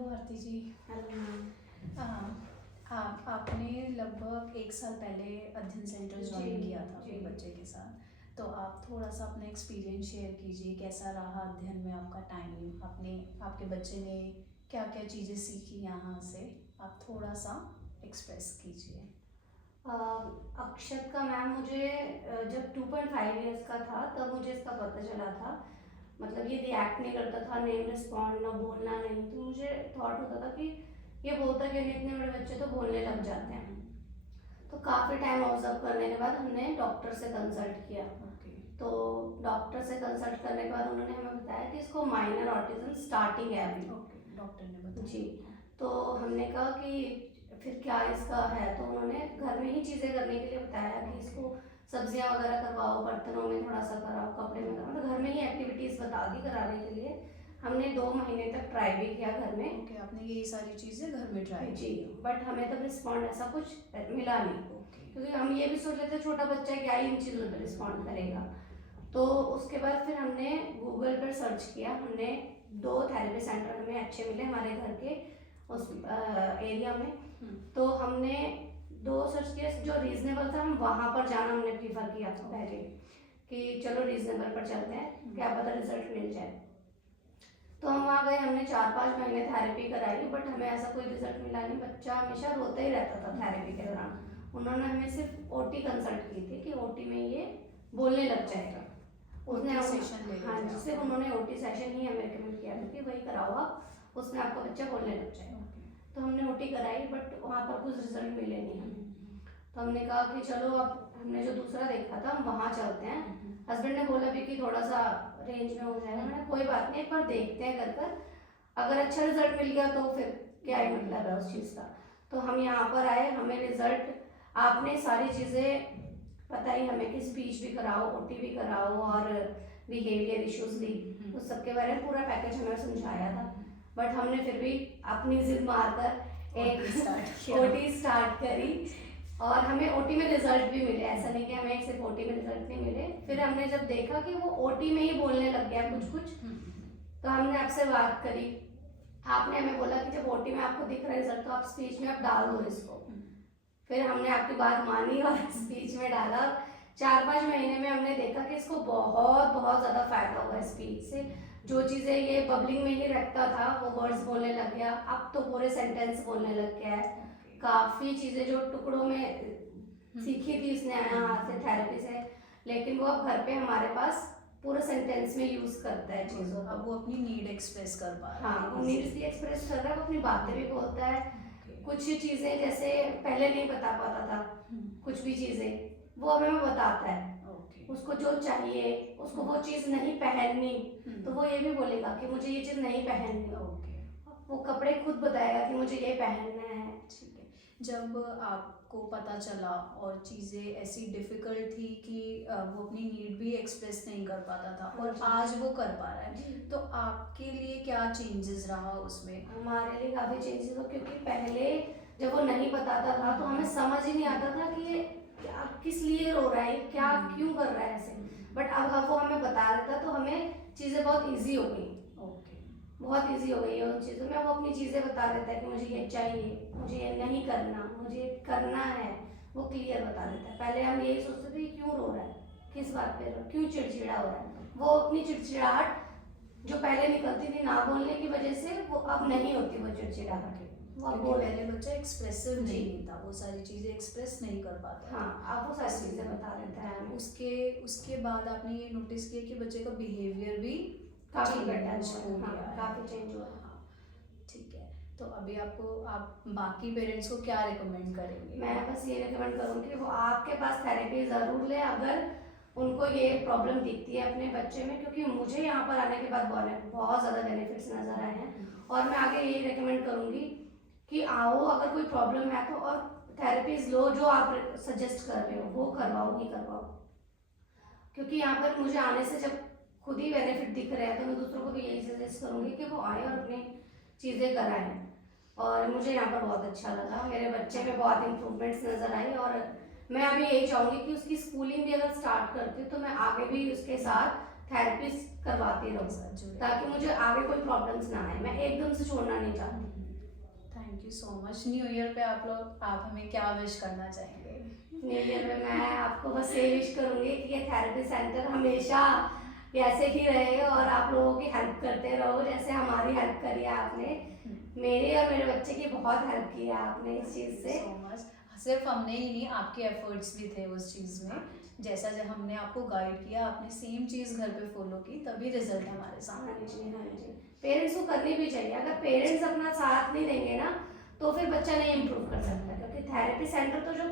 Hello Aarti ji. Hello ma'am. आपने लगभग 1 साल पहले अध्ययन सेंटर ज्वाइन किया था अपने बच्चे के साथ, तो आप थोड़ा सा अपना एक्सपीरियंस शेयर कीजिए। कैसा रहा अध्ययन में आपका टाइम? आपके बच्चे ने क्या क्या चीज़ें सीखी यहाँ से? आप थोड़ा सा एक्सप्रेस कीजिए। अक्षत का मैम, मुझे जब 2.5 इयर्स का था तब मुझे इसका पता चला था। मतलब ये रिएक्ट नहीं करता था, नेम रिस्पॉन्ड, ना बोलना नहीं। तो मुझे थॉट होता था कि ये बोलता क्यों नहीं, इतने बड़े बच्चे तो बोलने लग जाते हैं। तो काफ़ी टाइम ऑब्जर्व करने के बाद हमने डॉक्टर से कंसल्ट किया। तो डॉक्टर से कंसल्ट करने के बाद उन्होंने हमें बताया कि इसको माइनर ऑटिज्म स्टार्टिंग है अभी। डॉक्टर ने बताया जी। तो हमने कहा कि फिर क्या इसका है, तो उन्होंने घर में ही चीज़ें करने के लिए बताया कि इसको सब्जियां वगैरह करवाओ, बर्तनों में थोड़ा सा कराओ, कपड़े में कराओ, मतलब घर में ही एक्टिविटीज़ बता दी कराने के लिए। हमने 2 महीने तक ट्राई भी किया घर में। ओके, आपने यही सारी चीज़ें घर में ट्राई जी, बट हमें तब रिस्पॉन्ड ऐसा कुछ मिला नहीं। क्योंकि हम ये भी सोच लेते छोटा बच्चा क्या ही इन चीज़ों पर रिस्पॉन्ड करेगा। तो उसके बाद फिर हमने गूगल पर सर्च किया। हमने 2 थेरेपी सेंटर हमें अच्छे मिले हमारे घर के उस एरिया में। तो हमने 2 सर्च किए, जो रीजनेबल था हम वहाँ पर जाना हमने प्रीफर किया था पहले, कि चलो रीजनेबल पर चलते हैं, क्या पता रिजल्ट मिल जाए। तो हम वहाँ गए, हमने 4-5 महीने थेरेपी कराई, बट हमें ऐसा कोई रिजल्ट मिला नहीं। बच्चा हमेशा रोता ही रहता था थेरेपी के दौरान। उन्होंने हमें सिर्फ ओटी कंसल्ट की थी कि ओटी में ये बोलने लग जाएगा। उसने सेशन ले हाँ जी, सिर्फ उन्होंने ओटी सेशन ही हमें रिकमेंड किया था कि वही कराओ आप, उसमें आपका बच्चा बोलने लग जाएगा। तो हमने ओटी कराई, बट वहाँ पर कुछ रिजल्ट मिले नहीं हमें। तो हमने कहा कि चलो अब हमने जो दूसरा देखा था हम वहाँ चलते हैं। हस्बैंड ने बोला भी कि थोड़ा सा रेंज में हो जाएगा। मैंने कोई बात नहीं, एक बार देखते हैं कर कर, अगर अच्छा रिजल्ट मिल गया तो फिर क्या ही मतलब है उस चीज़ का। तो हम यहाँ पर आए, हमें रिजल्ट, आपने सारी चीज़ें बताई हमें कि स्पीच भी कराओ, ओटी भी कराओ और बिहेवियर इश्यूज भी, उस सब के बारे में पूरा पैकेज हमें समझाया था। बट हमने फिर भी अपनी जिद मारकर एक ओटी स्टार्ट करी और हमें ओटी में रिजल्ट भी मिले। ऐसा नहीं कि हमें सिर्फ ओटी में रिजल्ट नहीं मिले। फिर हमने जब देखा कि वो ओटी में ही बोलने लग गया कुछ कुछ, तो हमने आपसे बात करी। आपने हमें बोला कि जब ओटी में आपको दिख रहा है रिजल्ट तो आप स्पीच में आप डाल दो इसको। फिर हमने आपकी बात मानी और स्पीच में डाला। 4-5 महीने में हमने देखा कि इसको बहुत बहुत ज़्यादा फायदा हुआ है स्पीच से। जो चीज़ें ये बबलिंग में ही रखता था वो वर्ड्स बोलने लग गया, अब तो पूरे सेंटेंस बोलने लग गया है। काफ़ी चीज़ें जो टुकड़ों में सीखी थी इसने यहाँ से थेरेपी से, लेकिन वो अब घर पे हमारे पास पूरा सेंटेंस में यूज करता है चीज़ों को। अब वो अपनी नीड एक्सप्रेस कर पा रहा है। हाँ, वो नीड्स भी एक्सप्रेस कर रहा है, वो अपनी बातें भी बोलता है। कुछ चीज़ें जैसे पहले नहीं बता पाता था, कुछ भी चीज़ें वो हमें बताता है। उसको जो चाहिए, उसको वो चीज़ नहीं पहननी तो वो ये भी बोलेगा कि मुझे ये चीज़ नहीं पहननी। वो कपड़े खुद बताएगा कि मुझे ये पहनना है। ठीक है। जब आपको पता चला और चीज़ें ऐसी डिफ़िकल्ट थी कि वो अपनी नीड भी एक्सप्रेस नहीं कर पाता था और आज वो कर पा रहा है, तो आपके लिए क्या चेंजेस रहा उसमें? हमारे लिए काफ़ी चेंजेस हो, क्योंकि पहले जब वो नहीं बताता था तो हमें समझ ही नहीं आता था कि ये क्या, किस लिए रो रहा है, क्या क्यों कर रहा है ऐसे। बट अब वो हमें बता देता तो हमें चीज़ें बहुत ईजी हो गई। बहुत इजी हो गई है उन चीज़ों में। वो अपनी चीज़ें बता देता है कि मुझे ये चाहिए, मुझे ये नहीं करना, मुझे करना है, वो क्लियर बता देता है। पहले हम यही सोचते थे क्यों रो रहा है, किस बात पे रो, क्यों चिड़चिड़ा हो रहा है। वो अपनी चिड़चिड़ाहट जो पहले निकलती थी ना बोलने की वजह से, वो अब नहीं होती वो चिड़चिड़ाहट। वो पहले बच्चा एक्सप्रेसिव नहीं था, वो सारी चीज़ें एक्सप्रेस नहीं कर पाता। हाँ, अब वो सारी चीज़ें बता देता है। उसके बाद आपने ये नोटिस किया कि बच्चे का बिहेवियर भी काफ़ी बेटर हो गया, काफ़ी चेंज हुआ। ठीक है। तो अभी आप बाकी पेरेंट्स को क्या रिकमेंड करेंगे? मैं बस ये रिकमेंड करूँगी कि वो आपके पास थेरेपी ज़रूर ले अगर उनको ये प्रॉब्लम दिखती है अपने बच्चे में, क्योंकि मुझे यहाँ पर आने के बाद बहुत ज़्यादा बेनिफिट्स नज़र आए हैं। और मैं आगे यही रिकमेंड करूँगी कि आओ, अगर कोई प्रॉब्लम है तो और थेरेपीज लो, जो आप सजेस्ट कर रहे हो वो करवाओ ही करवाओ। क्योंकि यहाँ पर मुझे आने से जब खुद ही बेनिफिट दिख रहे हैं तो मैं दूसरों को भी यही सजेस्ट करूँगी कि वो आए और अपनी चीज़ें कराएं। और मुझे यहाँ पर बहुत अच्छा लगा, मेरे बच्चे में बहुत इम्प्रूवमेंट्स नज़र आई। और मैं अभी यही चाहूँगी कि उसकी स्कूलिंग भी अगर स्टार्ट करती हूँ तो मैं आगे भी उसके साथ थेरेपी करवाती रहूँ साथ जुड़े। ताकि मुझे आगे कोई प्रॉब्लम्स ना आए। मैं एकदम से छोड़ना नहीं चाहती। Thank you so much. New year पे आप हमें क्या विश करना चाहेंगे? न्यू ईयर में मैं आपको बस ये विश करूँगी कि ये थेरेपी सेंटर हमेशा ऐसे ही रहे और आप लोगों की हेल्प करते रहो जैसे हमारी हेल्प करी है आपने। मेरी और मेरे बच्चे की बहुत हेल्प की है आपने इस चीज़ से। So much. सिर्फ हमने ही नहीं, आपके एफर्ट्स भी थे उस चीज़ में। जैसा जब हमने आपको गाइड किया, आपने सेम चीज़ घर पे फॉलो की, तभी रिजल्ट हमारे सामने। हाँ जी, हाँ जी। पेरेंट्स को करनी भी चाहिए। अगर पेरेंट्स अपना साथ नहीं देंगे ना तो फिर बच्चा नहीं इम्प्रूव कर सकता, क्योंकि थेरेपी सेंटर तो जो